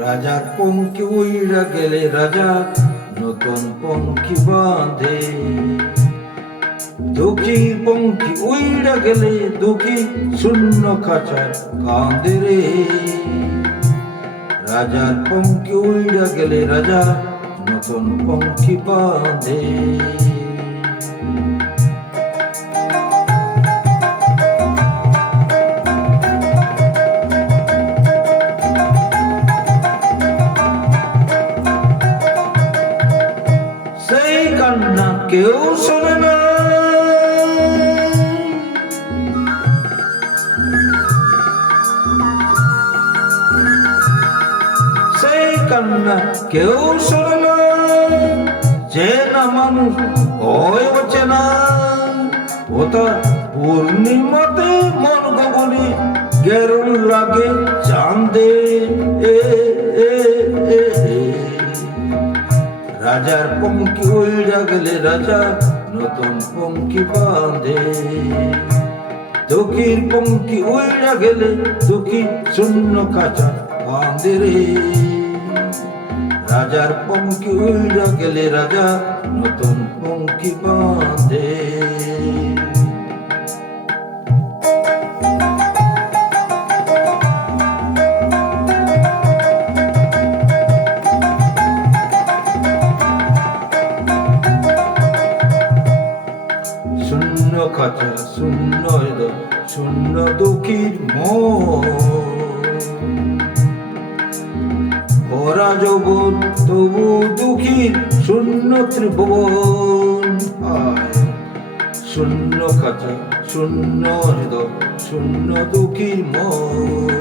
রাজার পঙ্খী উইড়া গেলে রাজা নতুন পঙ্খী বাঁধে। দুঃখী পঙ্খী উইড়া গেলে দুঃখী শূন্য খাঁচায় কাঁদে রে। রাজার পঙ্খী উইড়া গেলে রাজা নতুন পঙ্খী বাঁধে। সেই কান্না কেউ শোনে না, সেই কান্না কেউ শোনে না। যে না মানুষ হয় অচেনা, ও তার পূর্ণিমাতে মন গগনে গেরুন লাগে চাঁদে। রাজার পঙ্খী উইড়া গেলে রাজা নতুন পঙ্খী বাঁধে। দুঃখীর পঙ্খী উইড়া গেলে দুঃখী শূন্য খাঁচা বাঁধে রে। রাজার পঙ্খী উইড়া গেলে রাজা নতুন পঙ্খী বাঁধে। শূন্য খাঁচা শূন্য হৃদয় শূন্য দুঃখীর মন, ভরা যৌবন তবু দুঃখীর শূন্য ত্রিভুবন। শূন্য খাঁচা শূন্য হৃদয় শূন্য দুঃখীর মন।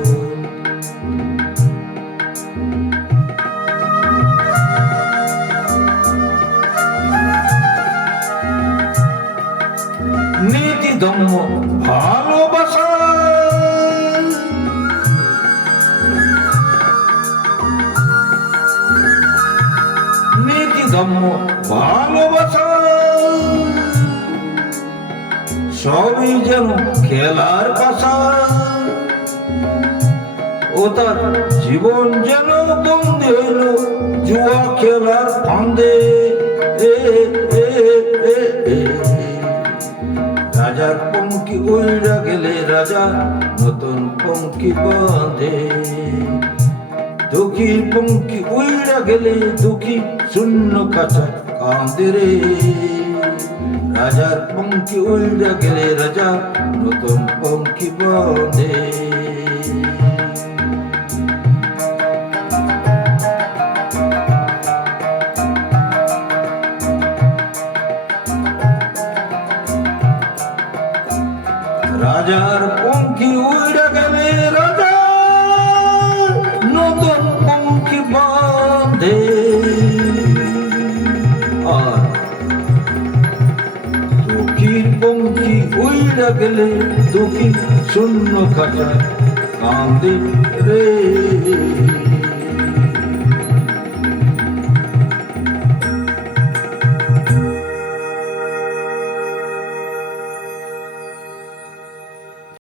নীতি ধর্ম ভালোবাসা, নীতি ধর্ম ভালোবাসা সবই যেন খেলার পাশা। ও তার জীবন যেন বন্দী হইল জুয়া খেলার ফান্দে। রাজার পঙ্খী উইড়া গেলে রাজা নতুন পঙ্খী বাঁধে। দুঃখীর পঙ্খী উইড়া গেলে দুঃখী শূন্য খাঁচা কাঁদে রে। রাজার পঙ্খী উইড়া গেলে রাজা নতুন পঙ্খী বাঁধে। রাজার পঙ্খী উইড়া গেলে রাজা নতুন পঙ্খী বাঁধে। আর দুঃখীর পঙ্খী উইড়া গেলে দুঃখী শূন্য খাঁচায় কাঁদে রে।